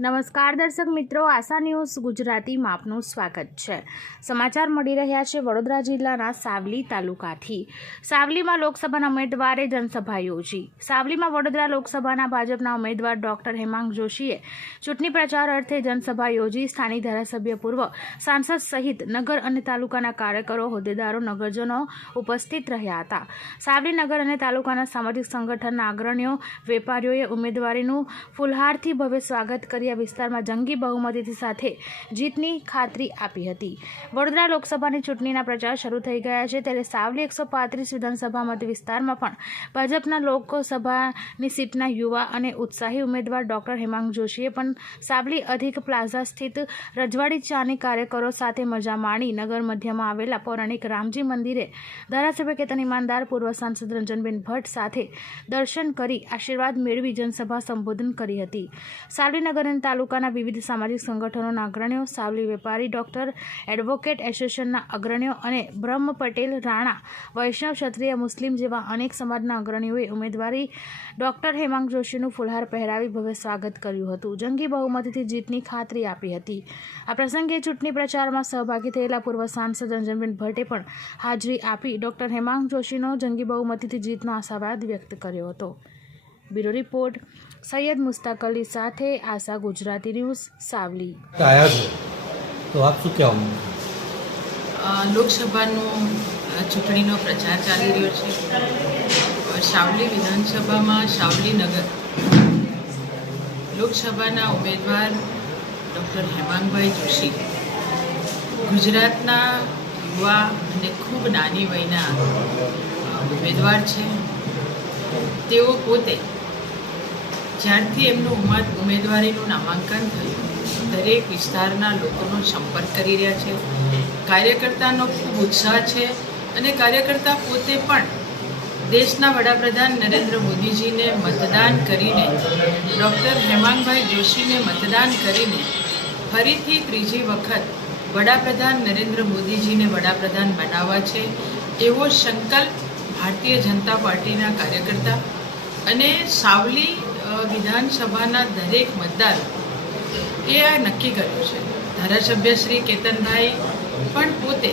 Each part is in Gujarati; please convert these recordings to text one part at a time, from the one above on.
નમસ્કાર દર્શક મિત્રો, આશા ન્યૂઝ ગુજરાતીમાં આપનું સ્વાગત છે. સમાચાર મળી રહ્યા છે વડોદરા જિલ્લાના સાવલી તાલુકાથી. સાવલીમાં લોકસભાના ઉમેદવારે જનસભા યોજી. સાવલીમાં વડોદરા લોકસભાના ભાજપના ઉમેદવાર ડોક્ટર હેમાંગ જોશીએ ચૂંટણી પ્રચાર અર્થે જનસભા યોજી. સ્થાનિક ધારાસભ્ય પૂર્વ સાંસદ સહિત નગર અને તાલુકાના કાર્યકરો, હોદ્દેદારો, નગરજનો ઉપસ્થિત રહ્યા હતા. સાવલી નગર અને તાલુકાના સામાજિક સંગઠનના અગ્રણીઓ, વેપારીઓએ ઉમેદવારીનું ફુલહારથી ભવ્ય સ્વાગત કરી આ વિસ્તારમાં જંગી બહુમતીથી સાથે જીતની ખાતરી આપી હતી. વડોદરા લોકસભાની ચૂંટણીના પ્રચાર શરૂ થઈ ગયા છે ત્યારે સાવલી એકસો પાંત્રીસ વિધાનસભા મત વિસ્તારમાં પણ ભાજપના લોકસભાની સીટના યુવા અને ઉત્સાહી ઉમેદવાર ડોક્ટર હેમાંગ જોશીએ પણ સાવલી અધિક પ્લાઝા સ્થિત રજવાડી ચાની કાર્યકરો સાથે મજા માણી નગર મધ્યમાં આવેલા પૌરાણિક રામજી મંદિરે ધારાસભ્ય કેતન ઇમાનદાર પૂર્વ સાંસદ રંજનબેન ભટ્ટ સાથે દર્શન કરી આશીર્વાદ મેળવી જનસભા સંબોધન કરી હતી. સાવલી નગર અને તાલુકાના વિવિધ સામાજિક સંગઠનોના અગ્રણીઓ, સાવલી વેપારી ડોક્ટર, એડવોકેટ એસોસિએશનના અગ્રણીઓ અને બ્રહ્મ પટેલ રાણા, વૈષ્ણવ ક્ષત્રિય મુસ્લિમ જેવા અનેક સમાજના અગ્રણીઓએ ઉમેદવારી ડોક્ટર હેમાંગ જોશીનું ફુલહાર પહેરાવી ભવ્ય સ્વાગત કર્યું હતું. જંગી બહુમતીથી જીતની ખાતરી આપી હતી. આ પ્રસંગે ચૂંટણી પ્રચારમાં સહભાગી થયેલા પૂર્વ સાંસદ રંજનબેન ભટ્ટે પણ હાજરી આપી ડોક્ટર હેમાંગ જોશીનો જંગી બહુમતીથી જીતનો આશાવાદ વ્યક્ત કર્યો હતો. બ્યુરો રિપોર્ટ સૈયદ મુસ્તાક અલી સાથે આશા ગુજરાતી ન્યૂઝ સાવલી. આયા છો? તો આપ શું કહેવા લોકસભાનું ચૂંટણીનો પ્રચાર ચાલી રહ્યો છે. સાવલી વિધાનસભામાં સાવલી નગર. લોકસભાના ઉમેદવાર ડૉક્ટર હેમાંગભાઈ જોશી. ગુજરાતના યુવા અને ખૂબ નાની વયના ઉમેદવાર છે. તેઓ પોતે જ્યારથી એમનું ઉમદ ઉમેદવારીનું નામાંકન થયું, દરેક વિસ્તારના લોકોનો સંપર્ક કરી રહ્યા છે. કાર્યકર્તાનો ખૂબ ઉત્સાહ છે અને કાર્યકર્તા પોતે પણ દેશના વડાપ્રધાન નરેન્દ્ર મોદીજીને મતદાન કરીને, ડૉક્ટર હેમાંગભાઈ જોશીને મતદાન કરીને, ફરીથી ત્રીજી વખત વડાપ્રધાન નરેન્દ્ર મોદીજીને વડાપ્રધાન બનાવવા છે એવો સંકલ્પ ભારતીય જનતા પાર્ટીના કાર્યકર્તા અને સાવલી વિધાનસભાના દરેક મતદારો એ આ નક્કી કર્યું છે. ધારાસભ્ય શ્રી કેતનભાઈ પણ પોતે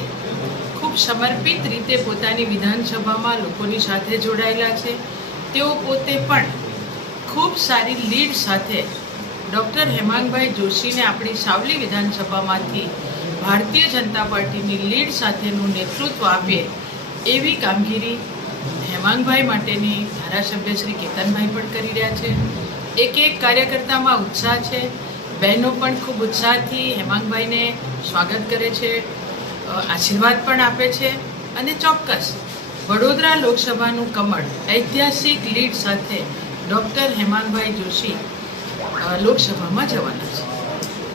ખૂબ સમર્પિત રીતે પોતાની વિધાનસભામાં લોકોની સાથે જોડાયેલા છે. તેઓ પોતે પણ ખૂબ સારી લીડ સાથે ડૉક્ટર હેમાંગભાઈ જોશીને આપણી સાવલી વિધાનસભામાંથી ભારતીય જનતા પાર્ટીની લીડ સાથેનું નેતૃત્વ આપે એવી કામગીરી હેમાંગભાઈ માટેની ધારાસભ્ય શ્રી કેતનભાઈ પણ કરી રહ્યા છે. એક એક કાર્યકર્તામાં ઉત્સાહ છે. બહેનો પણ ખૂબ ઉત્સાહથી હેમાંગભાઈને સ્વાગત કરે છે. આશીર્વાદ પણ આપે છે. અને ચોક્કસ વડોદરા લોકસભાનું કમળ ઐતિહાસિક લીડ સાથે ડૉક્ટર હેમાંગભાઈ જોશી લોકસભામાં જવાના છે.